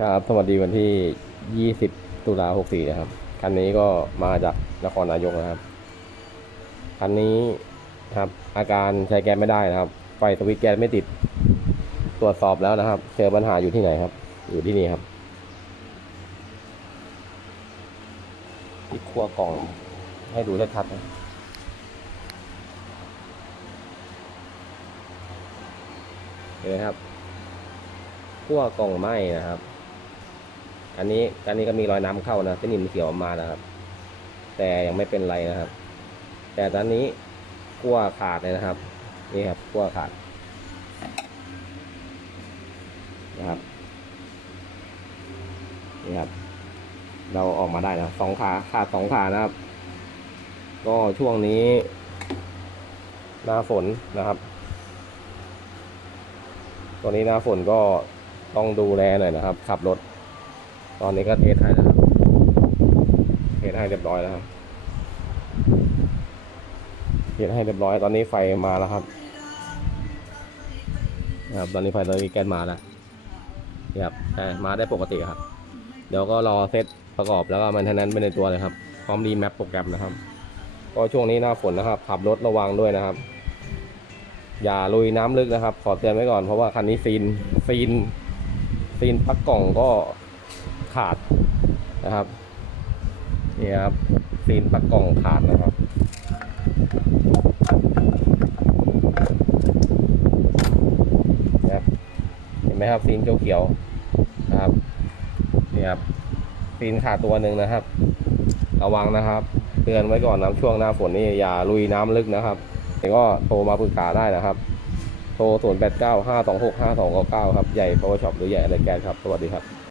ครับ สวัสดีวันที่ 20 ตุลา64 นะครับ คันนี้ก็มาจากนครนายกนะครับ คันนี้ครับ อาการใช้แก๊สไม่ได้นะครับ ไฟสวิตช์แก๊สไม่ติด ตรวจสอบแล้วนะครับ เจอปัญหาอยู่ที่ไหนครับ อยู่ที่นี่ครับ ที่ขั้วกล่องให้ดูชัดนะเห็นไหมครับขั้วกล่องไหม้นะครับ อันนี้อันนี้ก็มีรอยน้ำเข้านะเป็นนิมเขียวออกมานะครับ แต่ยังไม่เป็นไรนะครับ แต่ตอนนี้ขั้วขาดเลยนะครับ นี่ครับขั้วขาดนะครับนี่ครับ เราออกมาได้นะสองขาขาดสองขานะครับ ก็ช่วงนี้หน้าฝนนะครับตอนนี้หน้าฝนก็ต้องดูแลหน่อยนะครับ ขับรถ ตอนนี้ก็เทสให้นะครับเทสให้เรียบร้อยแล้วครับเทสให้เรียบร้อย ตอนนี้ไฟมาแล้วครับครับ ตอนนี้ไฟตอนนี้แก๊สมาแล้วครับอ่มาได้ปกติครับ เดี๋ยวก็รอเซตประกอบแล้วก็มันเทันนั้นไปในตัวเลยครับ พร้อมรีแมปโปรแกรมนะครับ ก็ช่วงนี้หน้าฝนนะครับ ขับรถระวังด้วยนะครับ อย่าลุยน้ำลึกนะครับ ขอเตือนไว้ก่อนเพราะว่าคันนี้ซีนซีนซีนปักกล่องก็ ขาดนะครับนี่ครับซีนปลั๊กกล่องขาดนะครับนะเห็นไหมครับซีนเขียวๆนะครับนี่ครับซีนขาดตัวหนึ่งนะครับ ระวังนะครับเตือนไว้ก่อนนะช่วงหน้าฝนนี่อย่าลุยน้ำลึกนะครับแต่ก็โทรมาปรึกษาได้นะครับ โทร 0 8 9 5 2 6 5 2 9 9 ครับ ใหญ่ power shop หรือใหญ่อะไรแกนครับ สวัสดีครับ